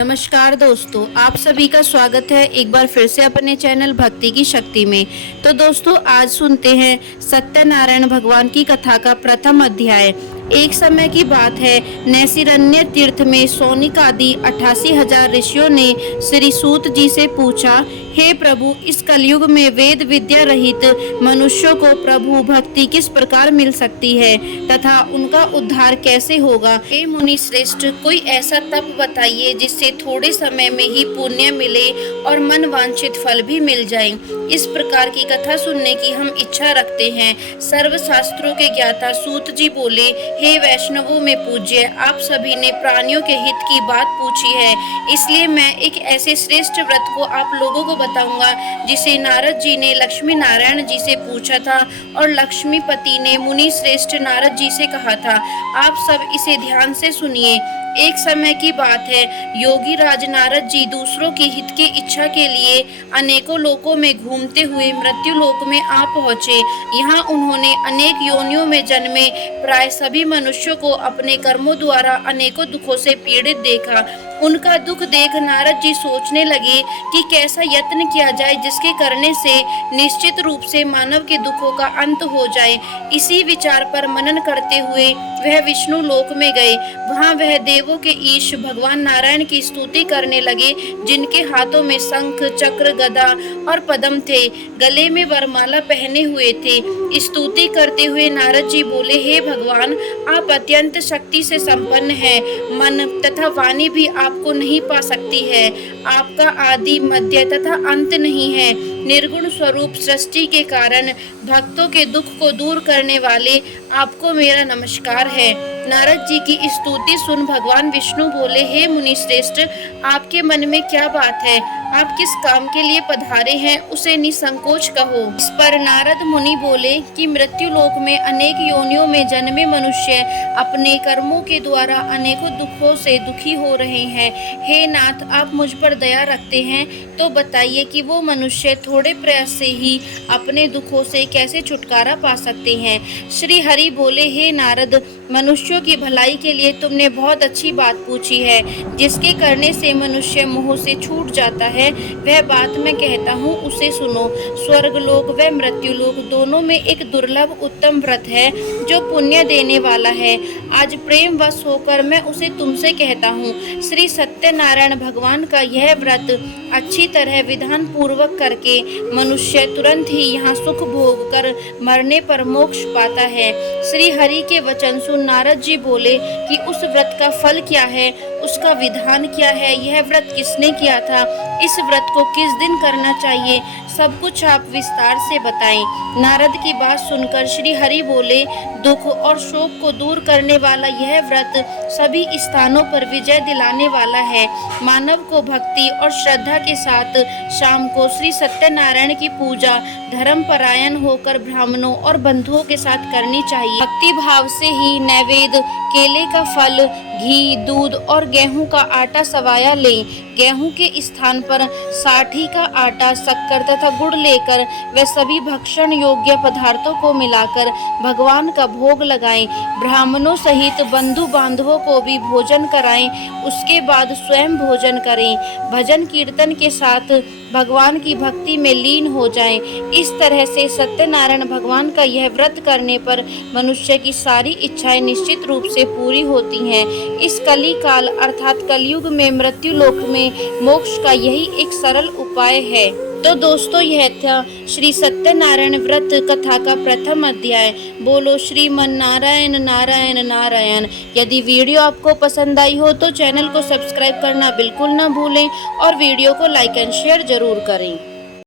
नमस्कार दोस्तों, आप सभी का स्वागत है एक बार फिर से अपने चैनल भक्ति की शक्ति में। तो दोस्तों, आज सुनते हैं सत्यनारायण भगवान की कथा का प्रथम अध्याय। एक समय की बात है, नैसिरण्य तीर्थ में सौनिक आदि 88,000 ऋषियों ने श्री सूत जी से पूछा, हे प्रभु, इस कलयुग में वेद विद्या रहित मनुष्यों को प्रभु भक्ति किस प्रकार मिल सकती है तथा उनका उद्धार कैसे होगा। हे मुनि श्रेष्ठ, कोई ऐसा तप बताइए जिससे थोड़े समय में ही पुण्य मिले और मन वांछित फल भी मिल जाए। इस प्रकार की कथा सुनने की हम इच्छा रखते हैं। सर्व शास्त्रों के ज्ञाता सूत जी बोले, हे वैष्णवों में पूज्य, आप सभी ने प्राणियों के हित की बात पूछी है, इसलिए मैं एक ऐसे श्रेष्ठ व्रत को आप लोगों को बताऊंगा जिसे नारद जी ने लक्ष्मी नारायण जी से पूछा था और लक्ष्मीपति ने मुनि श्रेष्ठ नारद जी से कहा था। आप सब इसे ध्यान से सुनिए। एक समय की बात है, योगी राज नारद जी दूसरों के हित की इच्छा के लिए अनेकों लोकों में घूमते हुए मृत्यु लोक में आ पहुँचे। यहाँ उन्होंने अनेक योनियों में जन्मे प्राय सभी मनुष्यों को अपने कर्मों द्वारा अनेकों दुखों से पीड़ित देखा। उनका दुख देख नारद जी सोचने लगे कि कैसा यत्न किया जाए जिसके करने से निश्चित रूप से मानव के दुखों का अंत हो जाए। इसी विचार पर मनन करते हुए वह विष्णु लोक में गए। वहां वह देवों के ईश भगवान नारायण की स्तुति करने लगे, जिनके हाथों में शंख चक्र गदा और पद्म थे, गले में वरमाला पहने हुए थे। स्तुति करते हुए नारद जी बोले, हे भगवान, आप अत्यंत शक्ति से संपन्न हैं, मन तथा वाणी भी आपको नहीं पा सकती है। आपका आदि मध्य तथा अंत नहीं है। निर्गुण स्वरूप सृष्टि के कारण भक्तों के दुख को दूर करने वाले आपको मेरा नमस्कार है। नारद जी की स्तुति सुन भगवान विष्णु बोले, हे मुनि श्रेष्ठ, आपके मन में क्या बात है? आप किस काम के लिए पधारे हैं, उसे निसंकोच कहो। इस पर नारद मुनि बोले कि मृत्यु लोक में अनेक योनियों में जन्मे मनुष्य अपने कर्मों के द्वारा अनेकों दुखों से दुखी हो रहे हैं। हे नाथ, आप मुझ पर दया रखते हैं तो बताइए कि वो मनुष्य थोड़े प्रयास से ही अपने दुखों से कैसे छुटकारा पा सकते हैं। श्री हरि बोले, हे नारद, मनुष्यों की भलाई के लिए तुमने बहुत अच्छी बात पूछी है। जिसके करने से मनुष्य मोह से छूट जाता है, वह बात मैं कहता हूँ, उसे सुनो। स्वर्ग लोक व मृत्यु लोक दोनों में एक दुर्लभ उत्तम व्रत है जो पुण्य देने वाला है। आज प्रेम वश होकर मैं उसे तुमसे कहता हूँ। श्री सत्यनारायण भगवान का यह व्रत अच्छी तरह विधान पूर्वक करके मनुष्य तुरंत ही यहाँ सुख भोग कर मरने पर मोक्ष पाता है। श्री हरि के वचन सुन नारद जी बोले कि उस व्रत का फल क्या है, उसका विधान क्या है, यह व्रत किसने किया था, इस व्रत को किस दिन करना चाहिए, सब कुछ आप विस्तार से बताएं। नारद की बात सुनकर श्री हरि बोले, दुख और शोक को दूर करने वाला यह व्रत सभी स्थानों पर विजय दिलाने वाला है। मानव को भक्ति और श्रद्धा के साथ शाम को श्री सत्यनारायण की पूजा धर्म परायण होकर ब्राह्मणों और बंधुओं के साथ करनी चाहिए। भक्ति भाव से ही नैवेद्य, केले का फल, घी, दूध और गेहूं का आटा सवाया लें। गेहूं के स्थान पर साठी का आटा, शक्कर तथा गुड़ लेकर वे सभी भक्षण योग्य पदार्थों को मिलाकर भगवान का भोग लगाएं। ब्राह्मणों सहित बंधु बांधवों को भी भोजन कराएं। उसके बाद स्वयं भोजन करें। भजन कीर्तन के साथ भगवान की भक्ति में लीन हो जाएं। इस तरह से सत्यनारायण भगवान का यह व्रत करने पर मनुष्य की सारी इच्छाएं निश्चित रूप से पूरी होती हैं। इस कली काल अर्थात कलयुग में मृत्यु लोक में मोक्ष का यही एक सरल उपाय है। तो दोस्तों, यह था श्री सत्यनारायण व्रत कथा का प्रथम अध्याय। बोलो श्रीमन नारायण नारायण नारायण। यदि वीडियो आपको पसंद आई हो तो चैनल को सब्सक्राइब करना बिल्कुल ना भूलें और वीडियो को लाइक एंड शेयर जरूर करें।